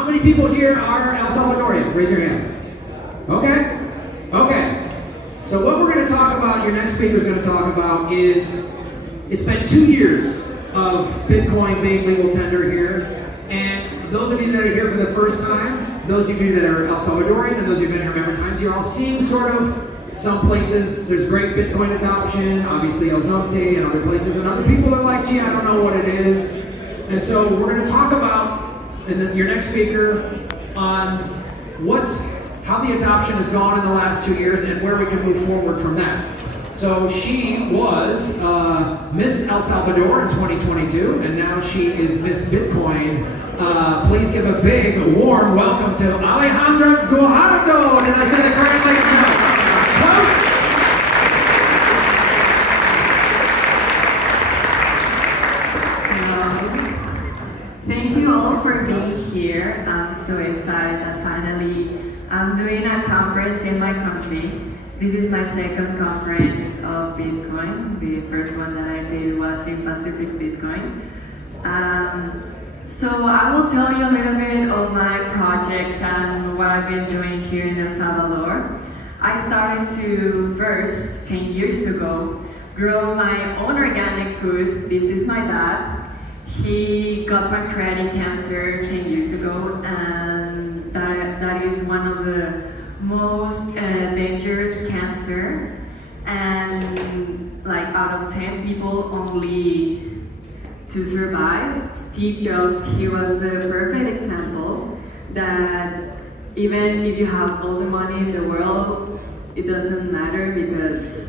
How many people here are El Salvadorian? Raise your hand. Okay. So what we're going to talk about, your next speaker is going to talk about is, it's been 2 years of Bitcoin being legal tender here. And those of you that are here for the first time, those of you that are El Salvadorian, and those of you who've been here a number of times, you're all seeing sort of some places there's great Bitcoin adoption, obviously El Zomte and other places, and other people are like, gee, I don't know what it is. And so we're going to talk about, and then your next speaker, on how the adoption has gone in the last 2 years and where we can move forward from that. So she was Miss El Salvador in 2022, and now she is Miss Bitcoin. Please give a big, warm welcome to Alejandra Guajardo. Did I say that correctly? Close? Thank you all for being here. I'm so excited that finally I'm doing a conference in my country. This is my second conference of Bitcoin. The first one that I did was in Pacific Bitcoin. So I will tell you a little bit of my projects and what I've been doing here in El Salvador. I started to first, 10 years ago, grow my own organic food. This is my dad. He got pancreatic cancer 10 years ago, and that is one of the most dangerous cancer. And like out of 10 people, only 2 survive. Steve Jobs, he was the perfect example that even if you have all the money in the world, it doesn't matter, because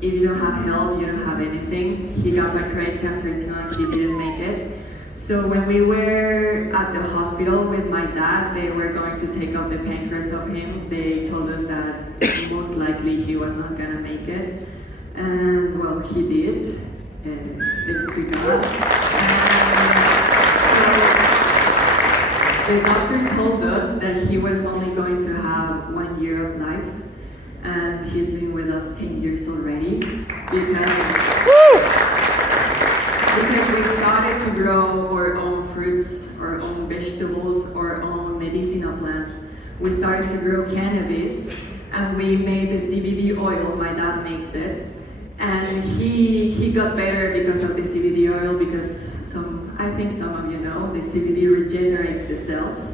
if you don't have health, you don't have anything. He got pancreatic cancer too, and he didn't make it. So when we were at the hospital with my dad, they were going to take off the pancreas of him. They told us that most likely he was not gonna make it. And well, he did, and thanks to God. So the doctor told us that he was only going to have 1 year of life, and he's been with us 10 years already, because we started to grow our own fruits, our own vegetables, our own medicinal plants. We started to grow cannabis, and we made the CBD oil. My dad makes it, and he got better because of the CBD oil, because I think some of you know, the CBD regenerates the cells.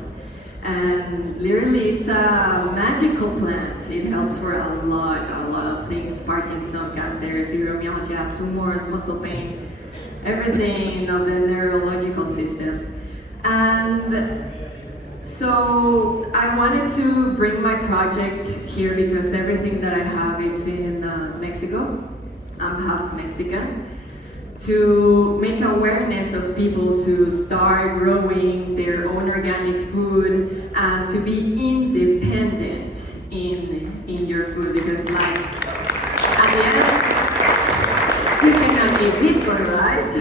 And literally it's a magical plant. It helps for a lot of things: Parkinson's, cancer, fibromyalgia, tumors, muscle pain, everything of the neurological system. And so I wanted to bring my project here because everything that I have is in Mexico. I'm half Mexican. To make awareness of people to start growing their own organic food and to be independent in your food, because like at the end you cannot eat Bitcoin, right?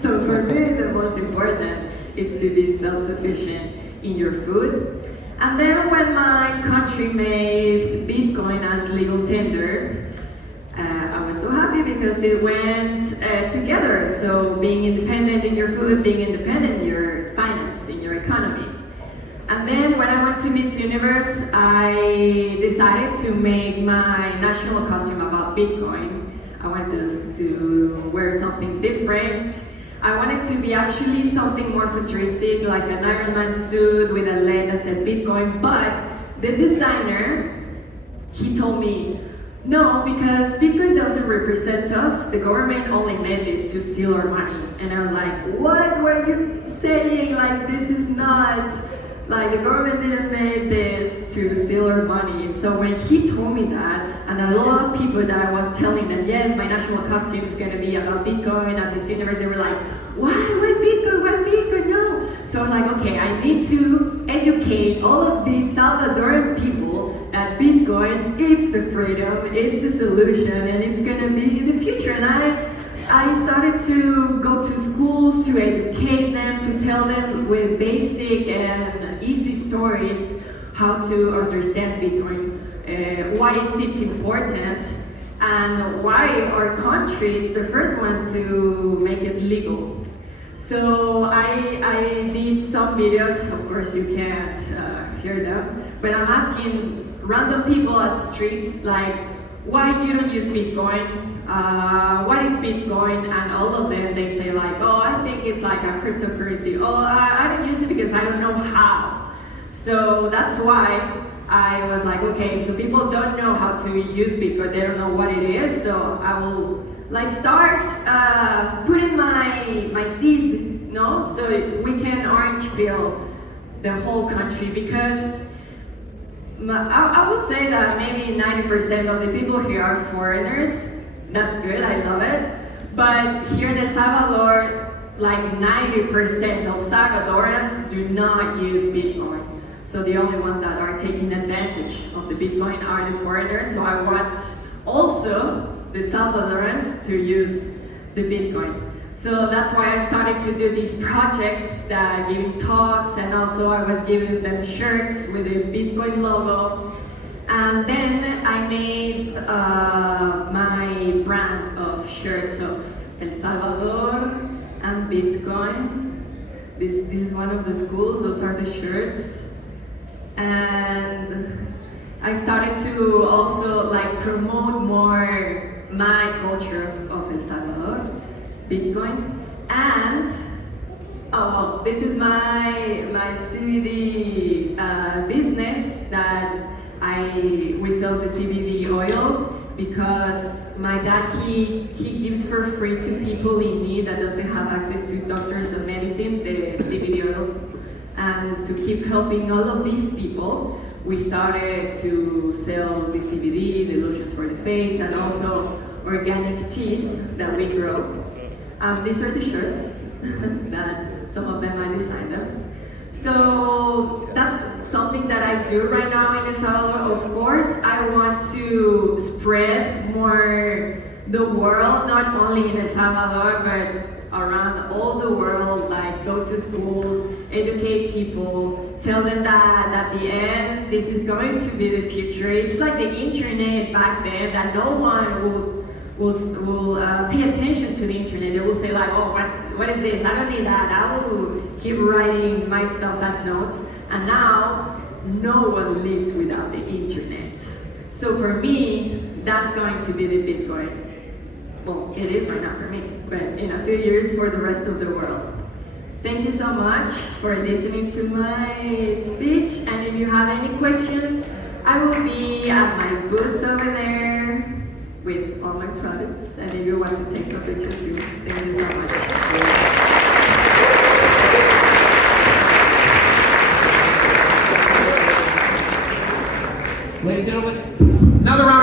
So for me the most important is to be self-sufficient in your food. And then when my country made Bitcoin as legal tender, I was so happy because it went together. So being independent in your food, being independent in your finance, in your economy. And then when I went to Miss Universe, I decided to make my national costume about Bitcoin. I wanted to wear something different. I wanted to be actually something more futuristic, like an Iron Man suit with a LED that said Bitcoin. But the designer, he told me, no, because Bitcoin doesn't represent us. The government only made this to steal our money. And I was like, what were you saying? Like, this is not, like, the government didn't make this to steal our money. So when he told me that, and a lot of people that I was telling them, yes, my national costume is gonna be about Bitcoin at Miss Universe, they were like, why Bitcoin, why Bitcoin, no. So I was like, okay, I need to educate all of these Salvadoran people that Bitcoin, it's the freedom, it's the solution, and it's gonna be the future. And I started to go to schools to educate them, to tell them with basic and easy stories how to understand Bitcoin, why is it important, and why our country is the first one to make it legal. So I did some videos, of course you can't hear them, but I'm asking random people at streets like, why you don't use Bitcoin? What is Bitcoin? And all of them, they say like, oh, I think it's like a cryptocurrency. Oh, I don't use it because I don't know how. So that's why I was like, okay, so people don't know how to use Bitcoin, they don't know what it is, so I will like start putting my seed, no? So we can orange peel the whole country, because I would say that maybe 90% of the people here are foreigners. That's good, I love it. But here in El Salvador, like 90% of Salvadorans do not use Bitcoin. So the only ones that are taking advantage of the Bitcoin are the foreigners. So I want also the Salvadorans to use the Bitcoin. So that's why I started to do these projects, giving talks, and also I was giving them shirts with the Bitcoin logo. And then I made my brand of shirts of El Salvador and Bitcoin. This is one of the schools, those are the shirts. And I started to also like promote more my culture of El Salvador, Bitcoin. And this is my CBD business that we sell the CBD oil, because my dad he gives for free to people in need that doesn't have access to doctors or medicine, the CBD oil. And to keep helping all of these people, we started to sell the CBD, the lotions for the face, and also organic teas that we grow. These are the shirts that some of them I designed them. So that's something that I do right now in El Salvador. Of course, I want to spread more the world, not only in El Salvador, but around all the world, like go to schools, educate people, tell them that at the end, this is going to be the future. It's like the internet back then, that no one will pay attention to the internet. They will say like, oh, what is this? I don't need that. I will keep writing my stuff at notes. And now, no one lives without the internet. So for me, that's going to be the Bitcoin. Well, it is right now for me, but in a few years for the rest of the world. Thank you so much for listening to my speech. And if you have any questions, I will be at my booth over there with all my products, and if you want to take some pictures too. Thank you so much. Ladies and gentlemen, another round